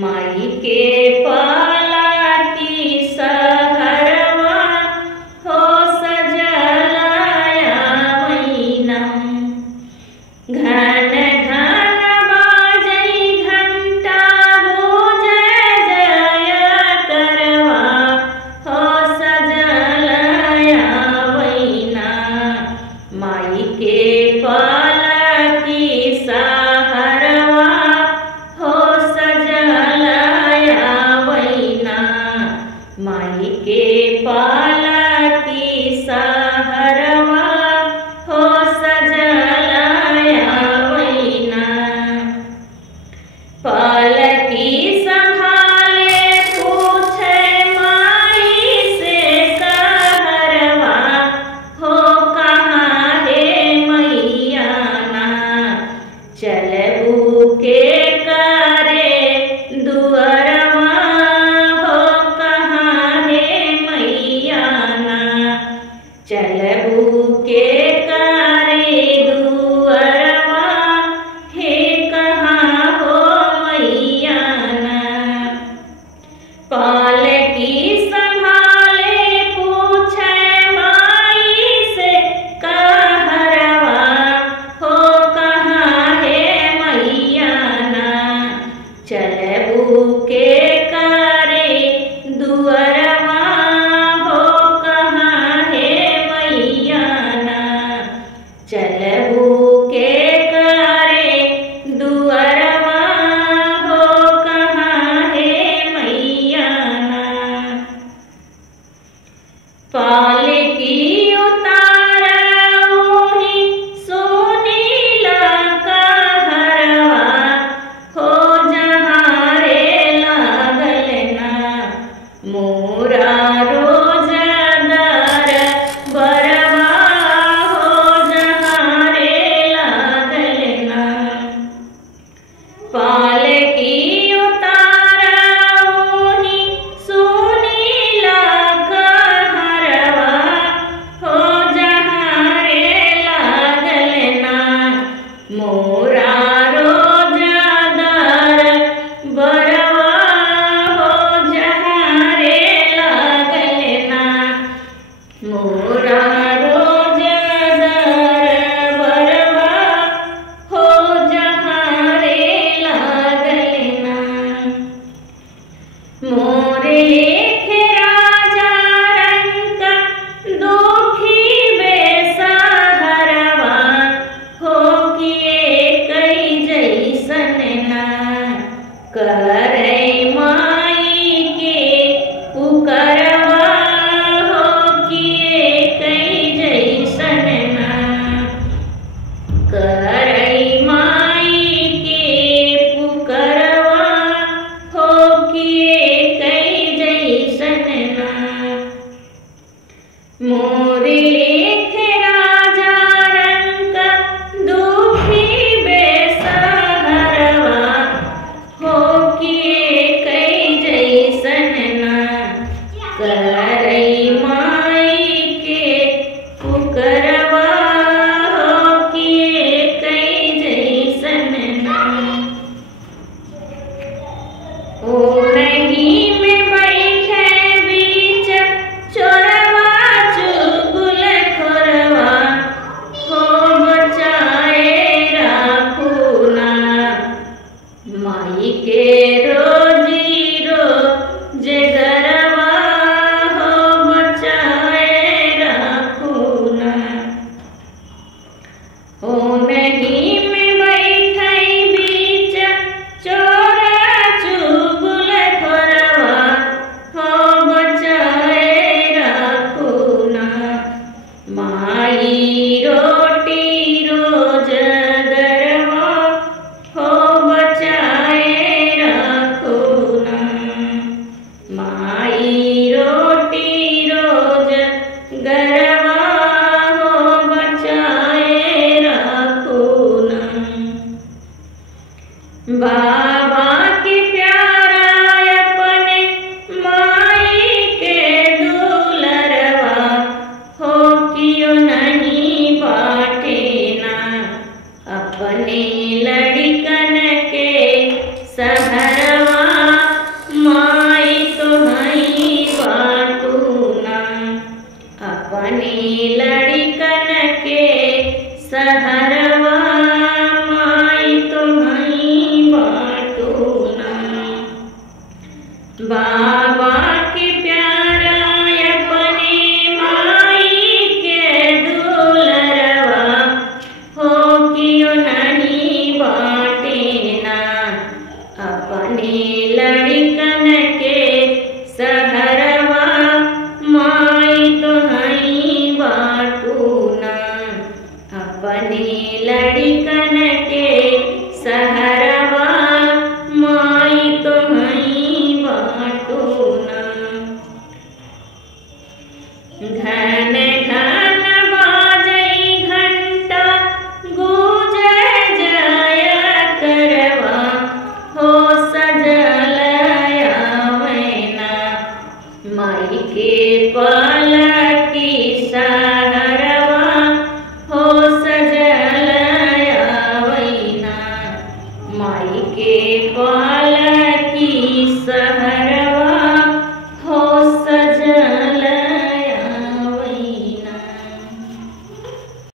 माई के पालाती सहरवा हो सजलाया मैनम। घन घन बाजई घंटा जय जय करवा हो सजलाया मैना। माई के पालाती सहरवा हो सजलाया मैना। माई के पालाती सहरवा हो सजलाया मैना। पालकी संभाले पूछे माई से सहरवा हो कहाँ है मैया ना। चलबू के करे दुअरवा हो कहाँ है मैया ना। चलबू के करे दुअरवा हे कहाँ हो मैया ना। पालकी संभाले पूछे माई से कहरवा हो कहाँ है मैया ना। चलबू के करे दुअरवा हो कहाँ है मैया ना। चलबू के करे दुअरवा हो कहाँ है मैया ना। पालकी उतारऊही सुनीला कहरवा हो जहाँ रे लागल ना। मोरा रोजगार बरवा हो जहाँ रे लागल ना। पालकी उतारऊही सुनीला कहरवा हो जहाँ रे लागल ना। मोरा रोजगार बरवा हो जहाँ रे लागल ना। मोरा रोजगार बरवा हो जहाँ रे लागल ना। मोरे लेखे राजा रंग दुखी बेसहरवा हो किए कई जैसन ना। करे माई के पुकारवा हो किए कई जैसन ना। करे माई के पुकारवा हो किए कई जैसन ना। मोरे लेखे राजा रंग दुखी बेसहरवा हो किए कई जैसन ना। करे माई के पुकारवा हो किए कई जैसन ना। ओ नहीं में बैठे बीच चोरवा चुगल खोरवा हो बचाए राखू ना। माई के रोजी रोजगरवा हो बचाए राखू ना। ओ नहीं में बैठे बीच चोरा चुगल खोरवा हो बचाए राखू ना। माई रोटी रोजगरवा हो बचाए राखू ना। बाबा के प्यारा अपने माई के दुलरवा हो कियो नहीं बाटे ना अपने लड़कन के